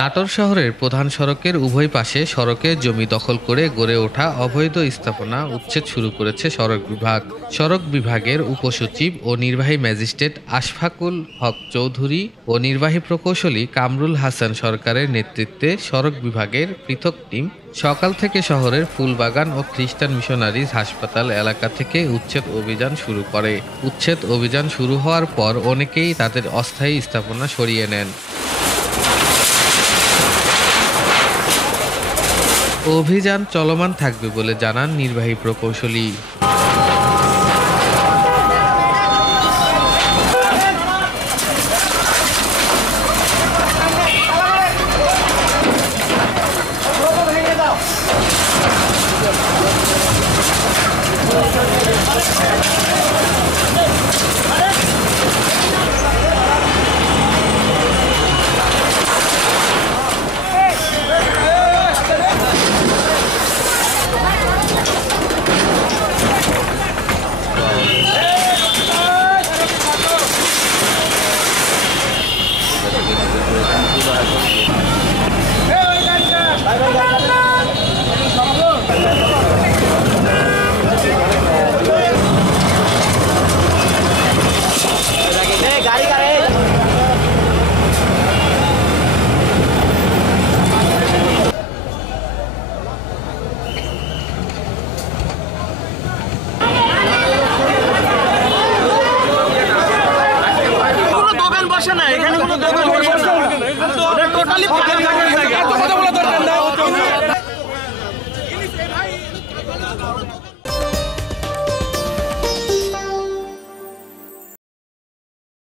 নাটোর শহরের প্রধান সড়কের উভয় পাশে সড়কে জমি দখল করে গড়ে ওঠা অবৈধ স্থাপনা উচ্ছেদ শুরু করেছে সড়ক বিভাগ। সড়ক বিভাগের উপসচিব ও নির্বাহী ম্যাজিস্ট্রেট আশফাকুল হক চৌধুরী ও নির্বাহী প্রকৌশলী কামরুল হাসান সরকারের নেতৃত্বে সড়ক বিভাগের পৃথক টিম সকাল থেকে শহরের ফুলবাগান ও খ্রিস্টান মিশনারিজ হাসপাতাল এলাকা থেকে উচ্ছেদ অভিযান শুরু করে। উচ্ছেদ অভিযান শুরু হওয়ার পর অনেকেই তাদের অস্থায়ী স্থাপনা সরিয়ে নেন। অভিযান চলমান থাকবে বলে জানান নির্বাহী প্রকৌশলী। এখানে কোনো দোকান